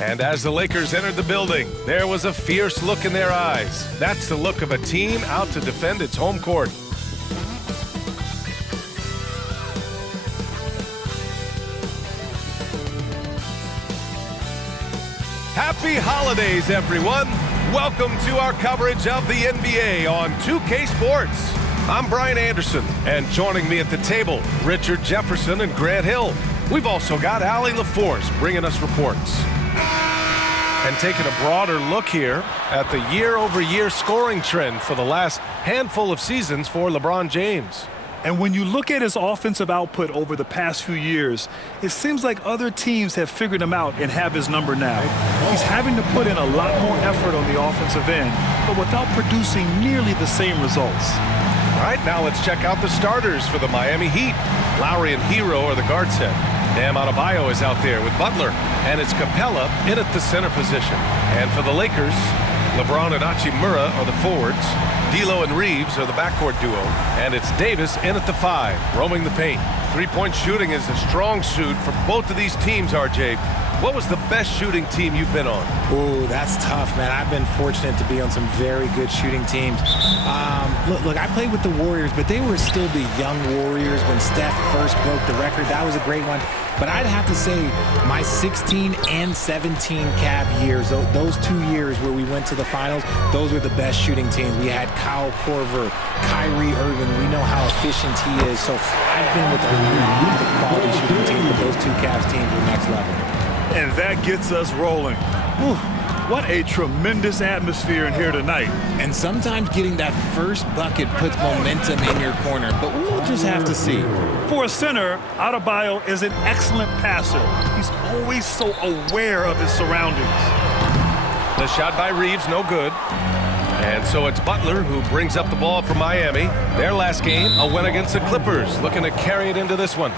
And as the Lakers entered the building, there was a fierce look in their eyes. That's the look of a team out to defend its home court. Happy holidays, everyone. Welcome to our coverage of the NBA on 2K Sports. I'm Brian Anderson, and joining me at the table, Richard Jefferson and Grant Hill. We've also got Allie LaForce bringing us reports. And taking a broader look here at the year-over-year scoring trend for the last handful of seasons for LeBron James. And when you look at his offensive output over the past few years, it seems like other teams have figured him out and have his number now. He's having to put in a lot more effort on the offensive end, but without producing nearly the same results. All right, now let's check out the starters for the Miami Heat. Lowry and Hero are the guard set. Bam Adebayo is out there with Butler, and it's Capella in at the center position. And for the Lakers, LeBron and Hachimura are the forwards. D'Lo and Reeves are the backcourt duo, and it's Davis in at the 5, roaming the paint. Three-point shooting is a strong suit for both of these teams, RJ. What was the best shooting team you've been on? Ooh, that's tough, man. I've been fortunate to be on some very good shooting teams. Look, I played with the Warriors, but they were still the young Warriors when Steph first broke the record. That was a great one. But I'd have to say my 16 and 17 Cavs years, those 2 years where we went to the finals, those were the best shooting teams. We had Kyle Korver, Kyrie Irving. We know how efficient he is. So I've been with a lot of quality shooting teams, but those 2 Cavs teams were next level. And that gets us rolling. Whew, what a tremendous atmosphere in here tonight. And sometimes getting that first bucket puts momentum in your corner, but we'll just have to see. For a center, Adebayo is an excellent passer. He's always so aware of his surroundings. The shot by Reeves, no good. And so it's Butler who brings up the ball for Miami. Their last game, a win against the Clippers, looking to carry it into this one.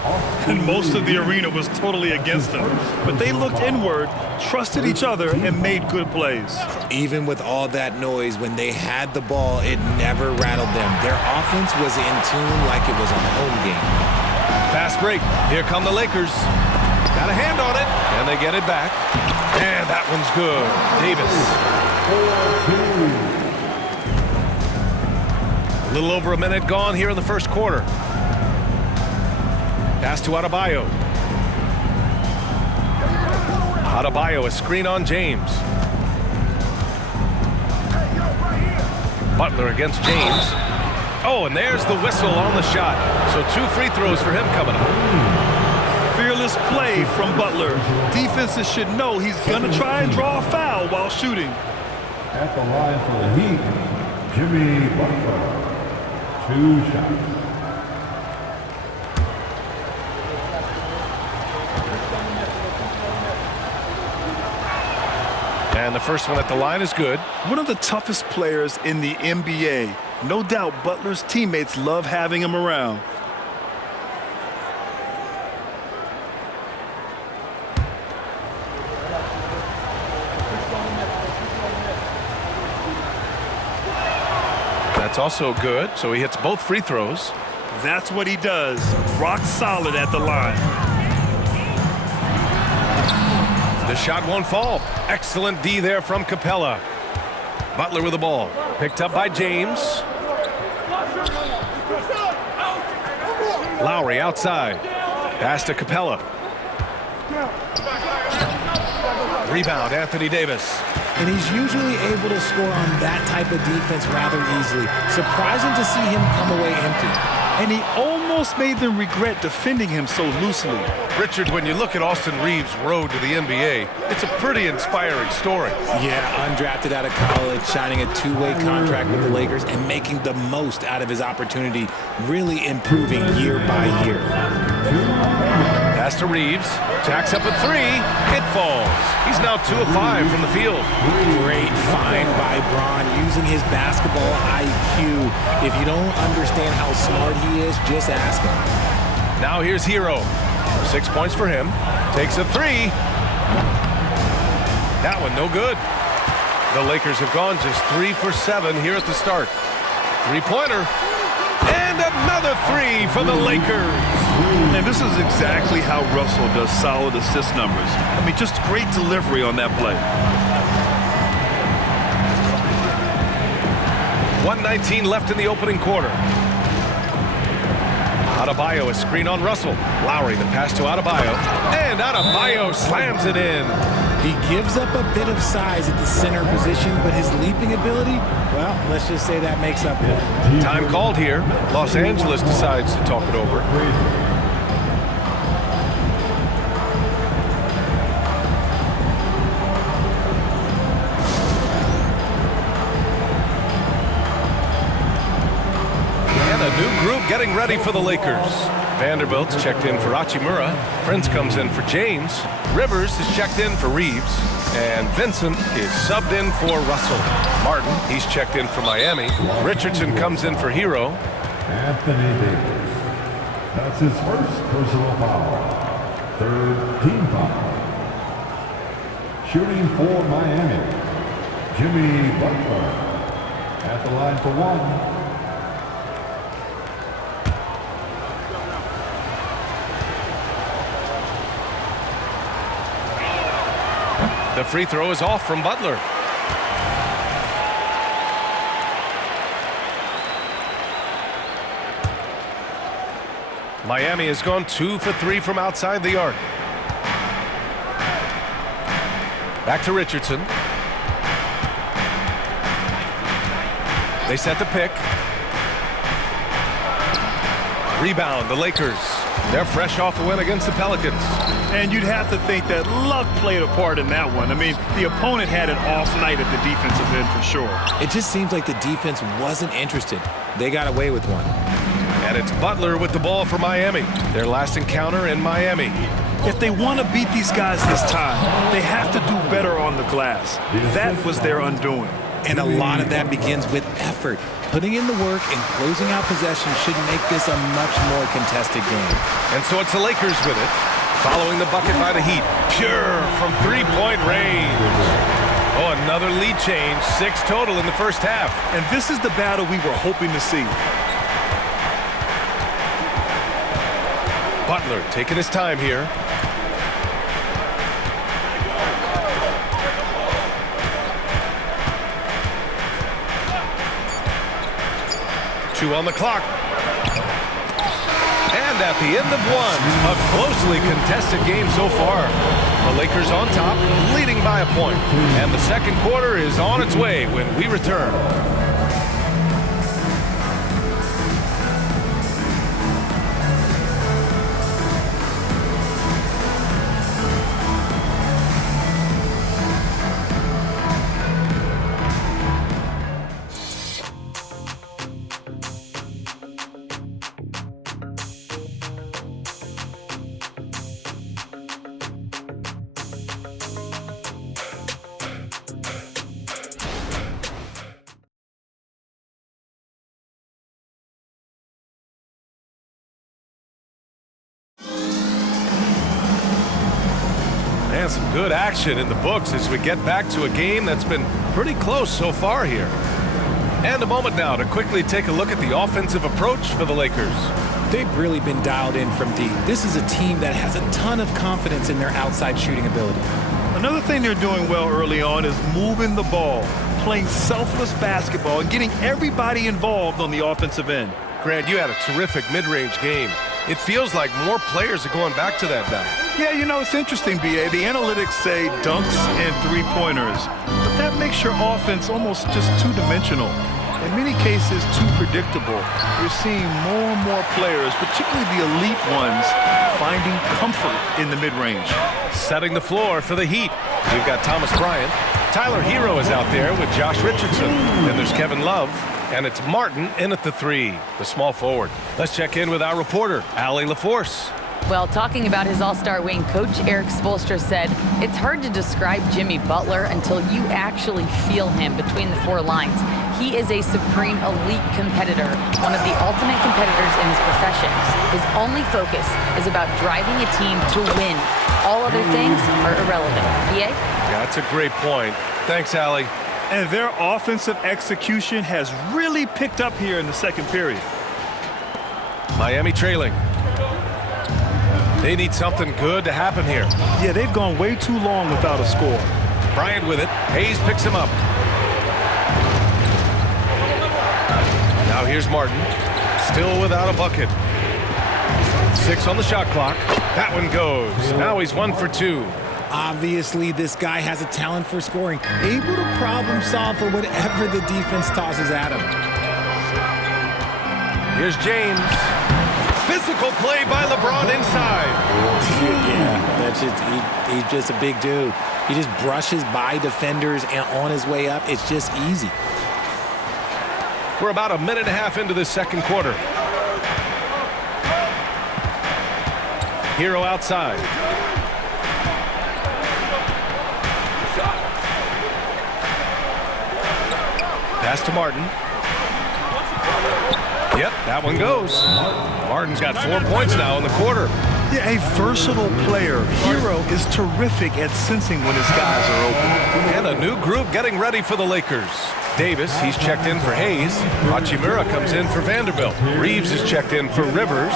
And most of the arena was totally against them. But they looked inward, trusted each other, and made good plays. Even with all that noise, when they had the ball, it never rattled them. Their offense was in tune like it was a home game. Fast break. Here come the Lakers. Got a hand on it, and they get it back. And that one's good. Davis. A little over a minute gone here in the first quarter. Pass to Adebayo. Adebayo, a screen on James. Butler against James. Oh, and there's the whistle on the shot. So 2 free throws for him coming up. Fearless play from Butler. Defenses should know he's going to try and draw a foul while shooting. At the line for the Heat, Jimmy Butler. 2 shots. And the first one at the line is good. One of the toughest players in the NBA. No doubt Butler's teammates love having him around. That's also good, so he hits both free throws. That's what he does. Rock solid at the line. The shot won't fall. Excellent D there from Capella. Butler with the ball. Picked up by James. Lowry outside. Pass to Capella. Rebound, Anthony Davis. And he's usually able to score on that type of defense rather easily. Surprising to see him come away empty. And he almost made them regret defending him so loosely. Richard, when you look at Austin Reeves' road to the NBA, it's a pretty inspiring story. Yeah, undrafted out of college, signing a 2-way contract with the Lakers and making the most out of his opportunity, really improving year by year. Pass to Reeves. Jacks up a 3. It falls. He's now 2 of 5 from the field. Great find by Bron, using his basketball IQ. If you don't understand how smart he is, just ask him. Now here's Hero. 6 points for him. Takes a 3. That one no good. The Lakers have gone just 3 for 7 here at the start. 3-pointer. And another Another three for the Lakers. And this is exactly how Russell does solid assist numbers. I mean, just great delivery on that play. 1:19 left in the opening quarter. Adebayo, a screen on Russell. Lowry, the pass to Adebayo. And Adebayo slams it in. He gives up a bit of size at the center position, but his leaping ability, well, let's just say that makes up for it. Time called here. Los Angeles decides to talk it over. And a new group getting ready for the Lakers. Vanderbilt's checked in for Hachimura. Prince comes in for James. Rivers is checked in for Reeves. And Vincent is subbed in for Russell. Martin, he's checked in for Miami. Richardson comes in for Hero. Anthony Davis. That's his first personal foul. Third team foul. Shooting for Miami, Jimmy Butler. At the line for one. The free throw is off from Butler. Miami has gone 2 for 3 from outside the arc. Back to Richardson. They set the pick. Rebound, the Lakers. They're fresh off a win against the Pelicans. And you'd have to think that luck played a part in that one. I mean, the opponent had an off night at the defensive end for sure. It just seems like the defense wasn't interested. They got away with one. And it's Butler with the ball for Miami. Their last encounter in Miami. If they want to beat these guys this time, they have to do better on the glass. That was their undoing. And a lot of that begins with effort. Putting in the work and closing out possession should make this a much more contested game. And so it's the Lakers with it. Following the bucket by the Heat. Pure from three-point range. Oh, another lead change. 6 total in the first half. And this is the battle we were hoping to see. Butler taking his time here. Two on the clock. And at the end of one, a closely contested game so far. The Lakers on top, leading by a point. And the second quarter is on its way when we return. And some good action in the books as we get back to a game that's been pretty close so far here. And a moment now to quickly take a look at the offensive approach for the Lakers. They've really been dialed in from deep. This is a team that has a ton of confidence in their outside shooting ability. Another thing they're doing well early on is moving the ball, playing selfless basketball, and getting everybody involved on the offensive end. Grant, you had a terrific mid-range game. It feels like more players are going back to that now. Yeah, you know, it's interesting, B.A. The analytics say dunks and three-pointers, but that makes your offense almost just two-dimensional. In many cases, too predictable. You're seeing more and more players, particularly the elite ones, finding comfort in the mid-range. Setting the floor for the Heat. We've got Thomas Bryant. Tyler Hero is out there with Josh Richardson. Then there's Kevin Love. And it's Martin in at the 3, the small forward. Let's check in with our reporter, Allie LaForce. Well, talking about his all-star wing, Coach Eric Spoelstra said, it's hard to describe Jimmy Butler until you actually feel him between the 4 lines. He is a supreme elite competitor, one of the ultimate competitors in his profession. His only focus is about driving a team to win. All other things are irrelevant. PA? Yeah, that's a great point. Thanks, Allie. And their offensive execution has really picked up here in the second period. Miami trailing. They need something good to happen here. Yeah, they've gone way too long without a score. Bryant with it. Hayes picks him up. Now here's Martin. Still without a bucket. 6 on the shot clock. That one goes. Now he's 1 for 2. Obviously, this guy has a talent for scoring, able to problem solve for whatever the defense tosses at him. Here's James. Physical play by LeBron inside. Yeah, he's just a big dude. He just brushes by defenders and on his way up. It's just easy. We're about a minute and a half into this second quarter. Hero outside. Pass to Martin. Yep, that one goes. Martin's got 4 points now in the quarter. Yeah, a versatile player. Hero is terrific at sensing when his guys are open. And a new group getting ready for the Lakers. Davis, he's checked in for Hayes. Hachimura comes in for Vanderbilt. Reeves is checked in for Rivers.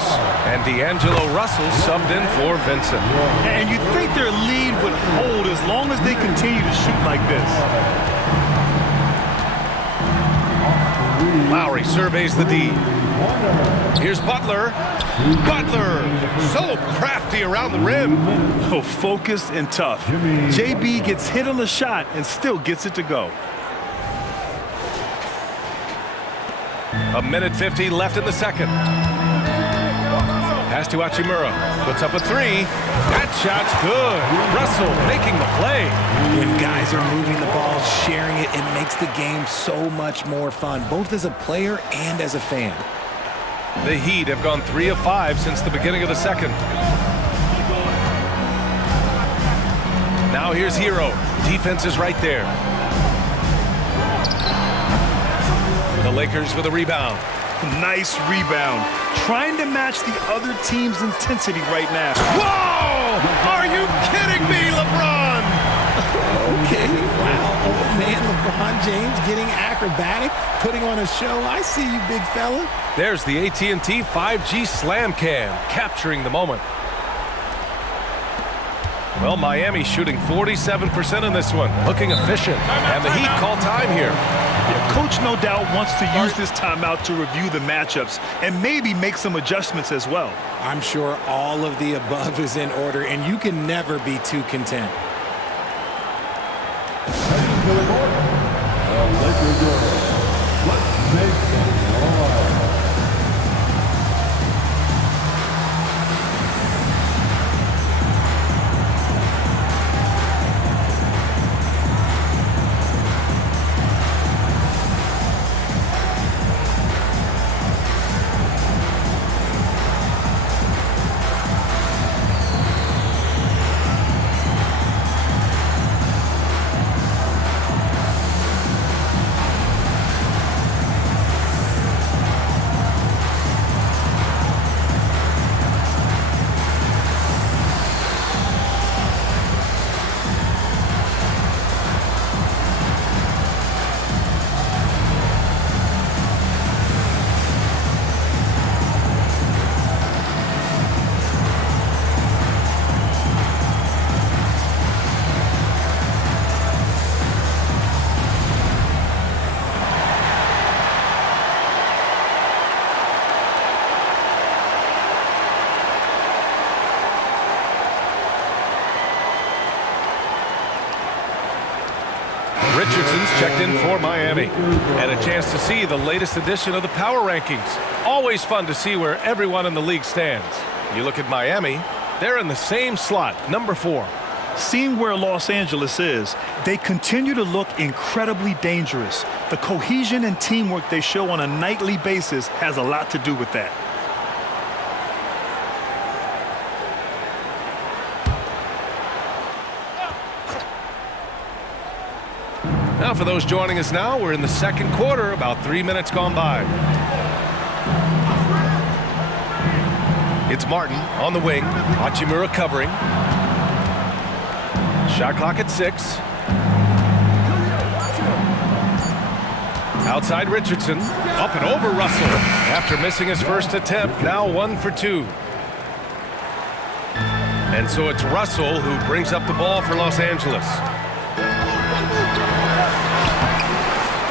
And D'Angelo Russell subbed in for Vincent. And you'd think their lead would hold as long as they continue to shoot like this. Lowry surveys the D. Here's Butler. Butler, so crafty around the rim. Oh, focused and tough. JB gets hit on the shot and still gets it to go. A minute 50 left in the second. Pass to Hachimura. Puts up a 3. That shot's good. Russell making the play. When guys are moving the ball, sharing it, it makes the game so much more fun, both as a player and as a fan. The Heat have gone 3 of 5 since the beginning of the second. Now here's Hero. Defense is right there. The Lakers with a rebound. Nice rebound. Trying to match the other team's intensity right now. Whoa! Are you kidding me, LeBron? Okay, wow. Oh, man, LeBron James getting acrobatic, putting on a show. I see you, big fella. There's the AT&T 5G Slam Cam, capturing the moment. Well, Miami shooting 47% in this one, looking efficient. And the Heat call time here. Yeah, Coach no doubt wants to use this timeout to review the matchups and maybe make some adjustments as well. I'm sure all of the above is in order, and you can never be too content. Let's make some noise. Richardson's checked in for Miami. And a chance to see the latest edition of the power rankings. Always fun to see where everyone in the league stands. You look at Miami, they're in the same slot, number 4. Seeing where Los Angeles is, they continue to look incredibly dangerous. The cohesion and teamwork they show on a nightly basis has a lot to do with that. Now for those joining us now, we're in the second quarter, about 3 minutes gone by. It's Martin on the wing, Hachimura covering. Shot clock at 6. Outside Richardson, up and over Russell. After missing his first attempt, now 1 for 2. And so it's Russell who brings up the ball for Los Angeles.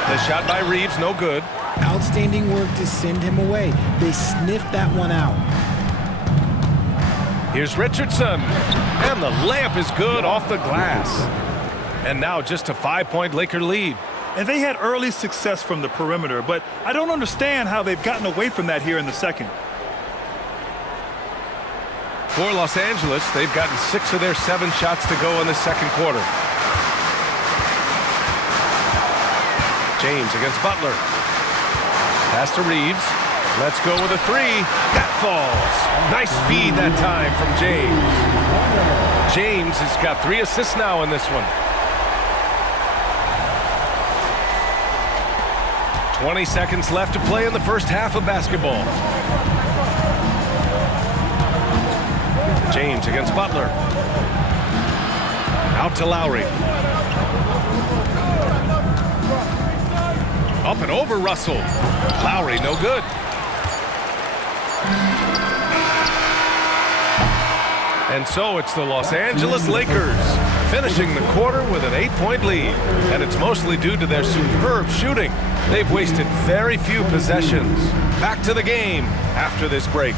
The shot by Reeves, no good. Outstanding work to send him away. They sniffed that one out. Here's Richardson, and the layup is good off the glass. And now just a 5-point Laker lead. And they had early success from the perimeter, but I don't understand how they've gotten away from that here in the second. For Los Angeles, they've gotten 6 of their 7 shots to go in the second quarter. James against Butler. Pass to Reeves. Let's go with a 3. That falls. Nice feed that time from James. James has got 3 assists now in this one. 20 seconds left to play in the first half of basketball. James against Butler. Out to Lowry. Up and over Russell. Lowry, no good. And so it's the Los Angeles Lakers finishing the quarter with an 8-point lead. And it's mostly due to their superb shooting. They've wasted very few possessions. Back to the game after this break.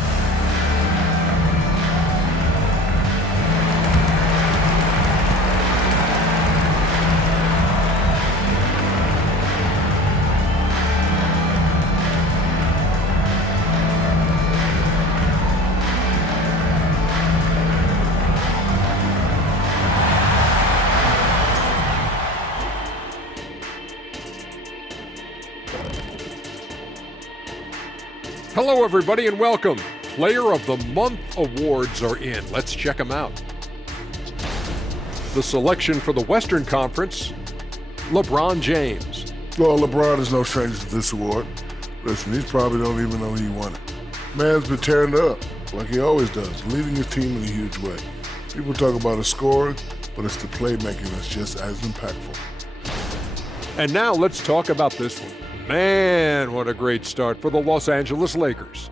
Hello, everybody, and welcome. Player of the Month awards are in. Let's check them out. The selection for the Western Conference, LeBron James. Well, LeBron is no stranger to this award. Listen, he probably don't even know he won it. Man's been tearing it up, like he always does, leading his team in a huge way. People talk about his scoring, but it's the playmaking that's just as impactful. And now let's talk about this one. Man, what a great start for the Los Angeles Lakers.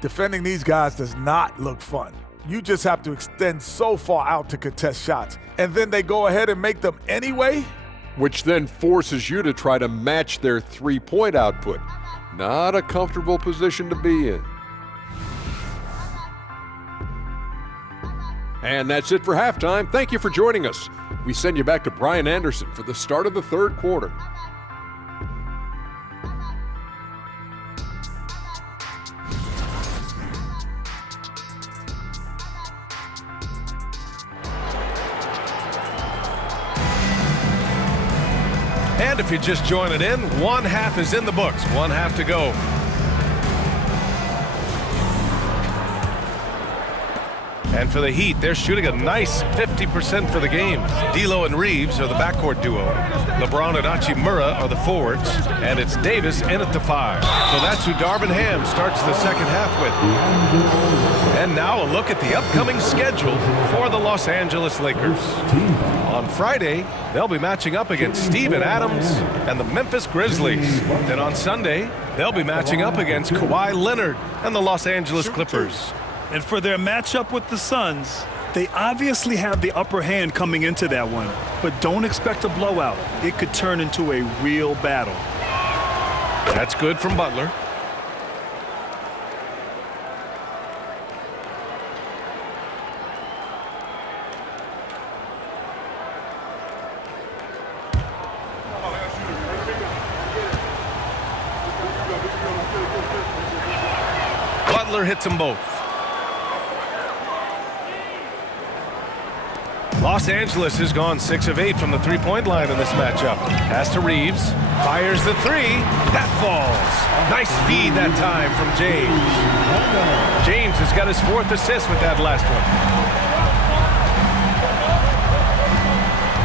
Defending these guys does not look fun. You just have to extend so far out to contest shots, and then they go ahead and make them anyway? Which then forces you to try to match their three-point output. Not a comfortable position to be in. And that's it for halftime. Thank you for joining us. We send you back to Brian Anderson for the start of the third quarter. And if you're just joining in, one half is in the books, one half to go. And for the Heat, they're shooting a nice 50% for the game. D'Lo and Reeves are the backcourt duo. LeBron and Hachimura are the forwards. And it's Davis in at the 5. So that's who Darvin Ham starts the second half with. And now a look at the upcoming schedule for the Los Angeles Lakers. On Friday, they'll be matching up against Steven Adams and the Memphis Grizzlies. Then on Sunday, they'll be matching up against Kawhi Leonard and the Los Angeles Clippers. And for their matchup with the Suns, they obviously have the upper hand coming into that one. But don't expect a blowout. It could turn into a real battle. That's good from Butler. Butler hits them both. Los Angeles has gone 6 of 8 from the three-point line in this matchup. Pass to Reeves. Fires the 3. That falls. Nice feed that time from James. James has got his 4th assist with that last one.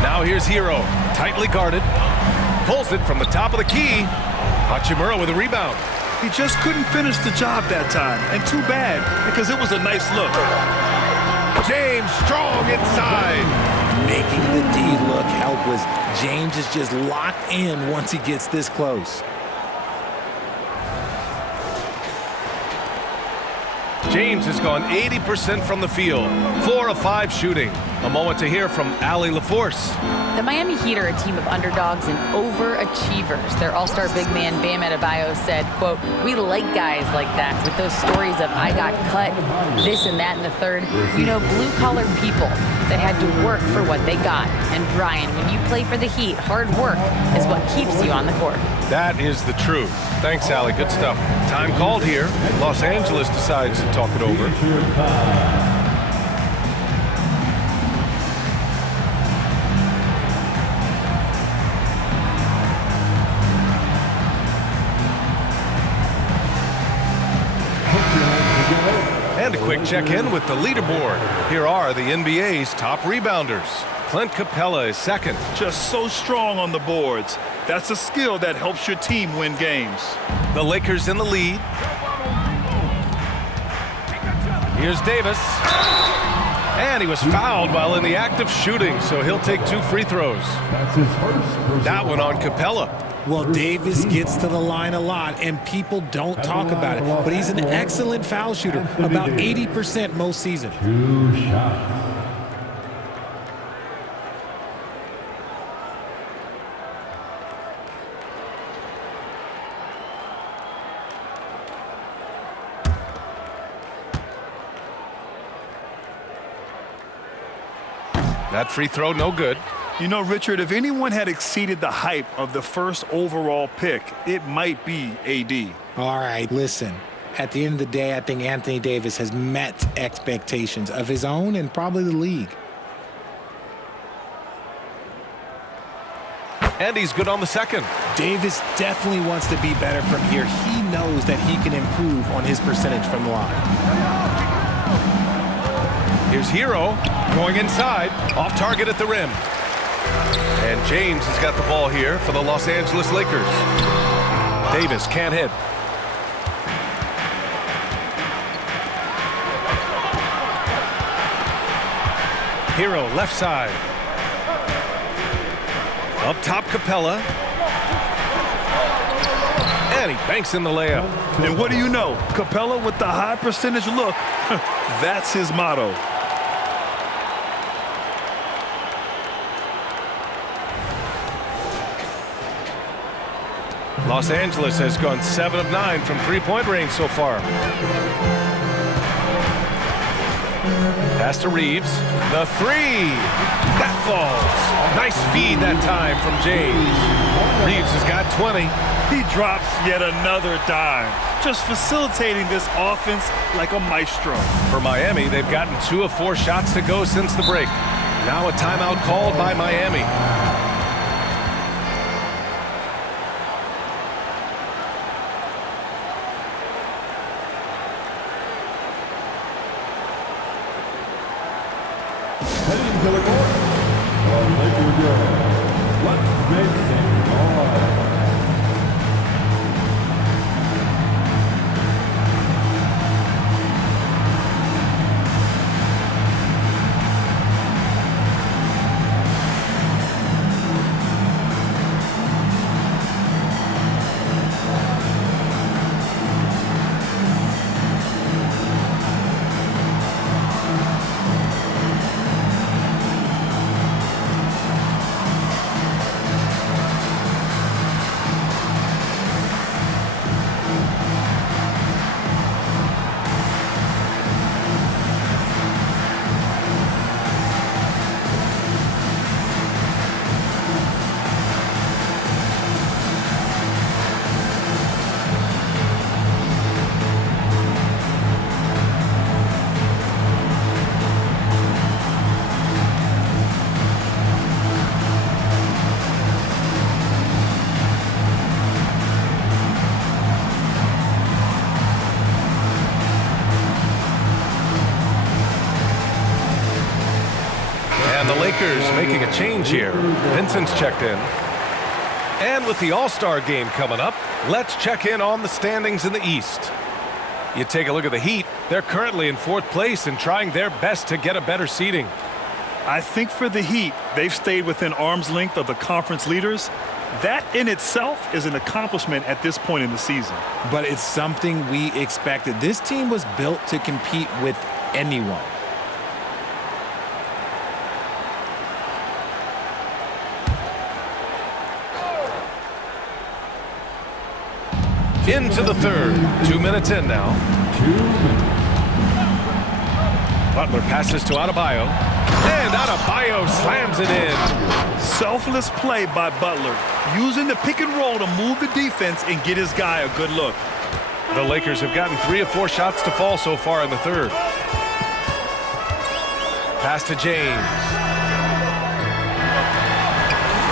Now here's Hero. Tightly guarded. Pulls it from the top of the key. Hachimura with a rebound. He just couldn't finish the job that time. And too bad, because it was a nice look. James strong inside. making the D look helpless. James is just locked in once he gets this close. James has gone 80% from the field, 4 of 5 shooting. A moment to hear from Allie LaForce. The Miami Heat are a team of underdogs and overachievers. Their all-star big man, Bam Adebayo, said, quote, "We like guys like that with those stories of I got cut, this and that and the third. You know, blue-collar people that had to work for what they got. And Brian, when you play for the Heat, hard work is what keeps you on the court." That is the truth. Thanks, Allie. Good stuff. Time called here. Los Angeles decides to talk it over. And a quick check-in with the leaderboard. Here are the NBA's top rebounders. Clint Capella is second. Just so strong on the boards. That's a skill that helps your team win games. The Lakers in the lead. Here's Davis. And he was fouled while in the act of shooting, so he'll take 2 free throws. That's his first. That one on Capella. Well, Davis gets to the line a lot, and people don't talk about it. But he's an excellent foul shooter, about 80% most season. 2 shots. That free throw, no good. You know, Richard, if anyone had exceeded the hype of the first overall pick, it might be AD. All right, listen. At the end of the day, I think Anthony Davis has met expectations of his own and probably the league. And he's good on the second. Davis definitely wants to be better from here. He knows that he can improve on his percentage from the line. Here's Hero going inside, off target at the rim. And James has got the ball here for the Los Angeles Lakers. Davis can't hit. Hero left side. Up top, Capella. And he banks in the layup. And what do you know? Capella with the high percentage look. That's his motto. Los Angeles has gone 7 of 9 from three-point range so far. Pass to Reeves. The three. That falls. Nice feed that time from James. Reeves has got 20. He drops yet another dime, just facilitating this offense like a maestro. For Miami, they've gotten 2 of 4 shots to go since the break. Now a timeout called by Miami. Heading to the court. The Lakers go. Let's make some noise. And the Lakers making a change here. Vincent's checked in. And with the All-Star game coming up, let's check in on the standings in the East. You take a look at the Heat. They're currently in 4th place and trying their best to get a better seeding. I think for the Heat, they've stayed within arm's length of the conference leaders. That in itself is an accomplishment at this point in the season. But it's something we expected. This team was built to compete with anyone. Into the third. 2 minutes in now. 2 minutes. Butler passes to Adebayo. And Adebayo slams it in. Selfless play by Butler, using the pick and roll to move the defense and get his guy a good look. The Lakers have gotten 3 of 4 shots to fall so far in the third. Pass to James.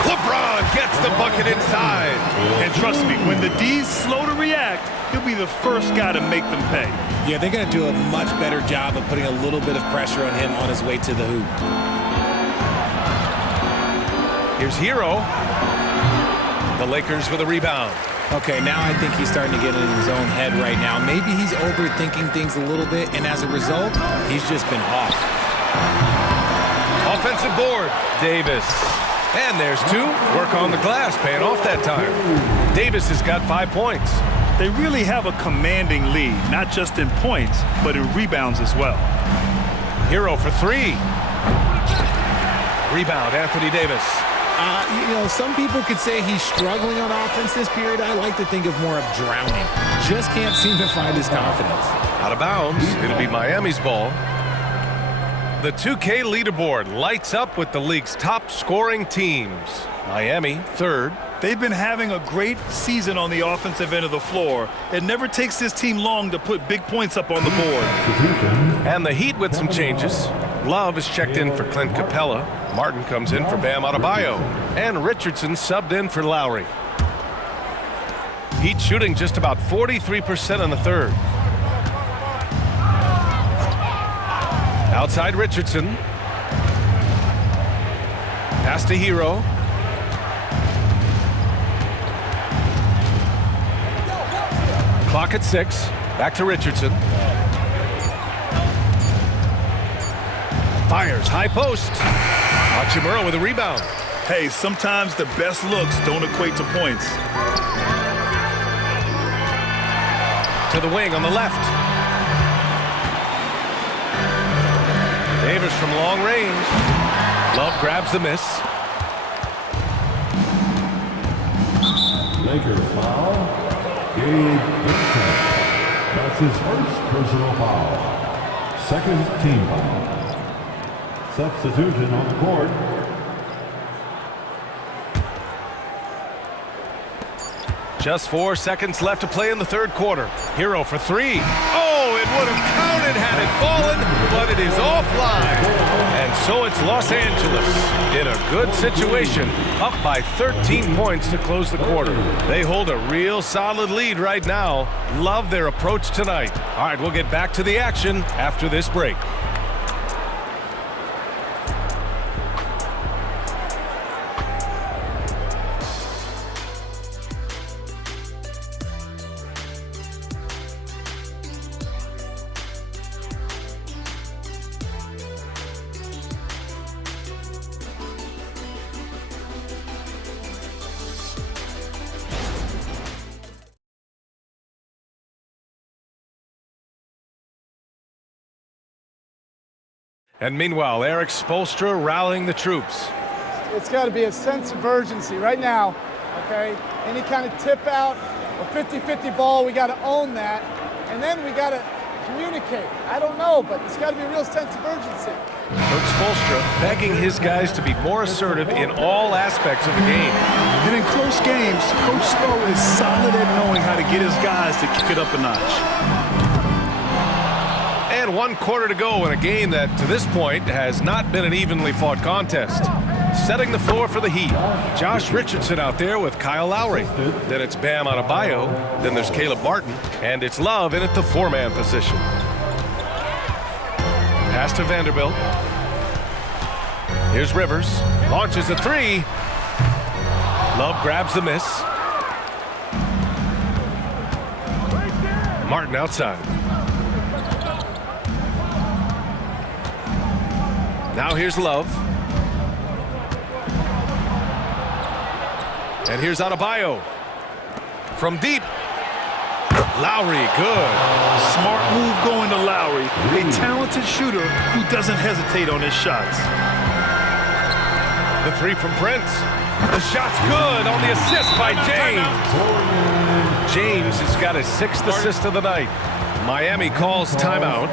LeBron gets the bucket inside. And trust me, when the D's slow to react, he'll be the first guy to make them pay. Yeah, they're going to do a much better job of putting a little bit of pressure on him on his way to the hoop. Here's Hero. The Lakers with a rebound. Okay, now I think he's starting to get in his own head right now. Maybe he's overthinking things a little bit, and as a result, he's just been off. Offensive board. Davis. And there's 2. Work on the glass, paying off that time. Davis has got 5 points. They really have a commanding lead, not just in points, but in rebounds as well. Hero for 3. Rebound, Anthony Davis. Some people could say he's struggling on offense this period. I like to think of more of drowning. Just can't seem to find his confidence. Out of bounds. It'll be Miami's ball. The 2K leaderboard lights up with the league's top scoring teams. Miami, 3rd. They've been having a great season on the offensive end of the floor. It never takes this team long to put big points up on the board. And the Heat with some changes. Love is checked in for Clint Capella. Martin comes in for Bam Adebayo. And Richardson subbed in for Lowry. Heat shooting just about 43% in the third. Outside Richardson. Pass to Hero. Clock at 6. Back to Richardson. Fires, high post. Hachimura with a rebound. Hey, sometimes the best looks don't equate to points. To the wing on the left. Davis from long range. Love grabs the miss. Lakers foul. Gabe Vincent. That's his first personal foul. Second team foul. Substitution on the court. Just 4 seconds left to play in the third quarter. Hero for 3. Oh, it would have counted had it fallen, but it is offline. And so it's Los Angeles in a good situation, up by 13 points to close the quarter. They hold a real solid lead right now. Love their approach tonight. All right, we'll get back to the action after this break. And meanwhile, Eric Spoelstra rallying the troops. It's got to be a sense of urgency right now, okay? Any kind of tip out or 50-50 ball, we got to own that. And then we got to communicate. I don't know, but it's got to be a real sense of urgency. Coach Spoelstra begging his guys to be more assertive in all aspects of the game. And in close games, Coach Spo is solid at knowing how to get his guys to kick it up a notch. And 1 quarter to go in a game that, to this point, has not been an evenly fought contest. Setting the floor for the Heat. Josh Richardson out there with Kyle Lowry. Then it's Bam Adebayo. Then there's Caleb Martin. And it's Love in at the 4-man position. Pass to Vanderbilt. Here's Rivers. Launches a 3. Love grabs the miss. Martin outside. Now here's Love. And here's Adebayo. From deep. Lowry, good. Smart move going to Lowry, a talented shooter who doesn't hesitate on his shots. The three from Prince. The shot's good on the assist by James. James has got his 6th assist of the night. Miami calls timeout.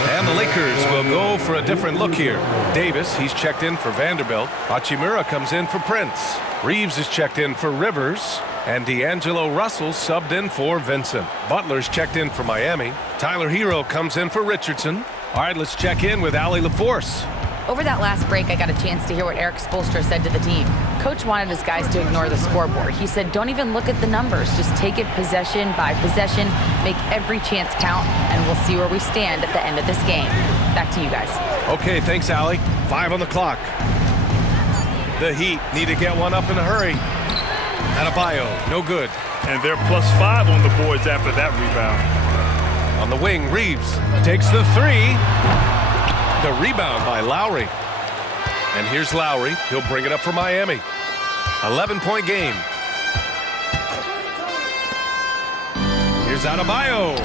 And the Lakers will go for a different look here. Davis, he's checked in for Vanderbilt. Hachimura comes in for Prince. Reeves is checked in for Rivers. And D'Angelo Russell subbed in for Vincent. Butler's checked in for Miami. Tyler Hero comes in for Richardson. All right, let's check in with Allie LaForce. Over that last break, I got a chance to hear what Eric Spoelstra said to the team. Coach wanted his guys to ignore the scoreboard. He said, don't even look at the numbers. Just take it possession by possession, make every chance count, and we'll see where we stand at the end of this game. Back to you guys. Okay, thanks, Allie. 5 on the clock. The Heat need to get one up in a hurry. Adebayo, no good. And they're +5 on the boards after that rebound. On the wing, Reeves takes the three. The rebound by Lowry. And here's Lowry. He'll bring it up for Miami. 11-point game. Here's Adebayo.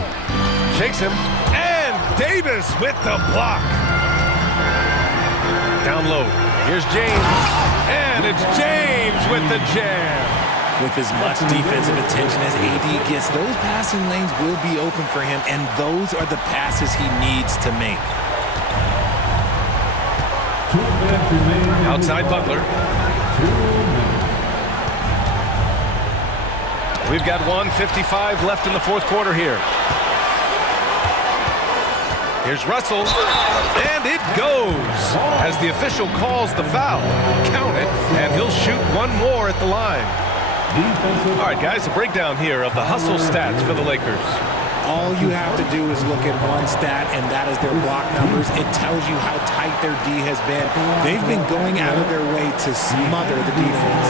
Shakes him. And Davis with the block. Down low. Here's James. And it's James with the jam. With as much defensive attention as AD gets, those passing lanes will be open for him, and those are the passes he needs to make. Outside Butler. We've got 1:55 left in the fourth quarter here. Here's Russell, and it goes as the official calls the foul. Count it, and he'll shoot one more at the line. All right, guys, a breakdown here of the hustle stats for the Lakers. All you have to do is look at one stat, and that is their block numbers. It tells you how tight their D has been. They've been going out of their way to smother the defense.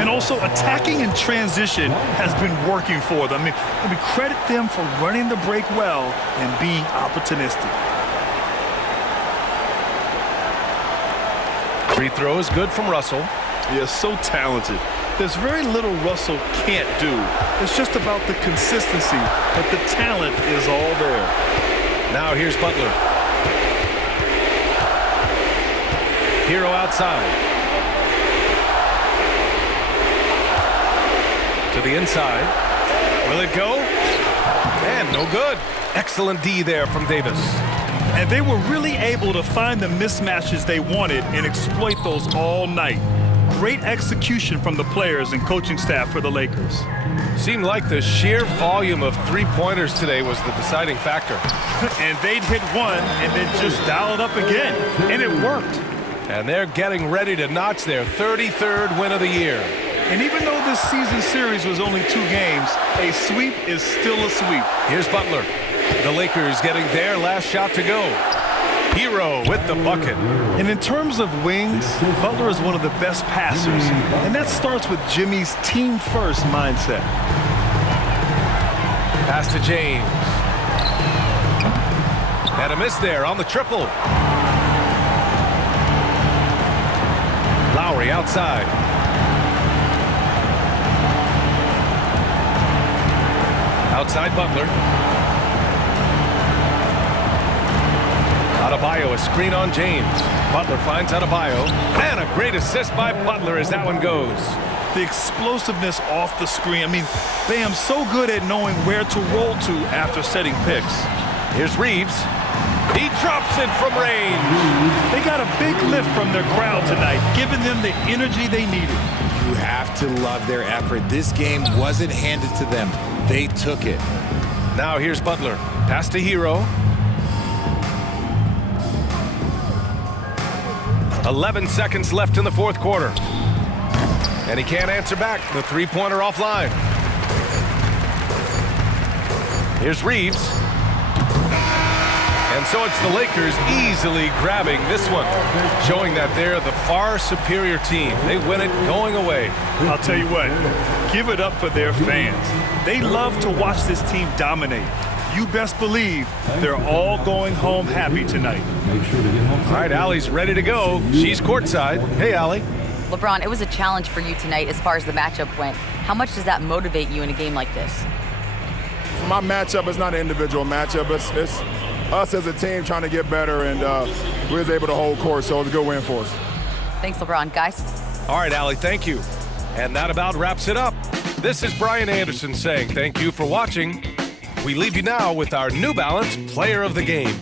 And also attacking in transition has been working for them. I mean, credit them for running the break well and being opportunistic. Free throw is good from Russell. He is so talented. There's very little Russell can't do. It's just about the consistency, but the talent is all there. Now here's Butler. Hero outside. To the inside. Will it go? And no good. Excellent D there from Davis. And they were really able to find the mismatches they wanted and exploit those all night. Great execution from the players and coaching staff for the Lakers. Seemed like the sheer volume of three-pointers today was the deciding factor. And they'd hit one and then just dial it up again. And it worked. And they're getting ready to notch their 33rd win of the year. And even though this season series was only 2 games, a sweep is still a sweep. Here's Butler. The Lakers getting their last shot to go. Hero with the bucket. And in terms of wings, Butler is one of the best passers. And that starts with Jimmy's team-first mindset. Pass to James. And a miss there on the triple. Lowry outside. Outside Butler. Adebayo, a screen on James. Butler finds Adebayo. And a great assist by Butler as that one goes. The explosiveness off the screen. I mean, Bam's so good at knowing where to roll to after setting picks. Here's Reeves. He drops it from range. They got a big lift from their crowd tonight, giving them the energy they needed. You have to love their effort. This game wasn't handed to them. They took it. Now here's Butler. Pass to Hero. 11 seconds left in the fourth quarter. And he can't answer back. The three-pointer offline. Here's Reeves. And so it's the Lakers easily grabbing this one, showing that they're the far superior team. They win it going away. I'll tell you what, give it up for their fans. They love to watch this team dominate. You best believe they're all going home happy tonight. All right, Allie's ready to go. She's courtside. Hey, Allie. LeBron, it was a challenge for you tonight as far as the matchup went. How much does that motivate you in a game like this? My matchup is not an individual matchup. It's us as a team trying to get better, and we was able to hold court, so it was a good win for us. Thanks, LeBron. Guys? All right, Allie, thank you. And that about wraps it up. This is Brian Anderson saying thank you for watching. We leave you now with our New Balance Player of the Game.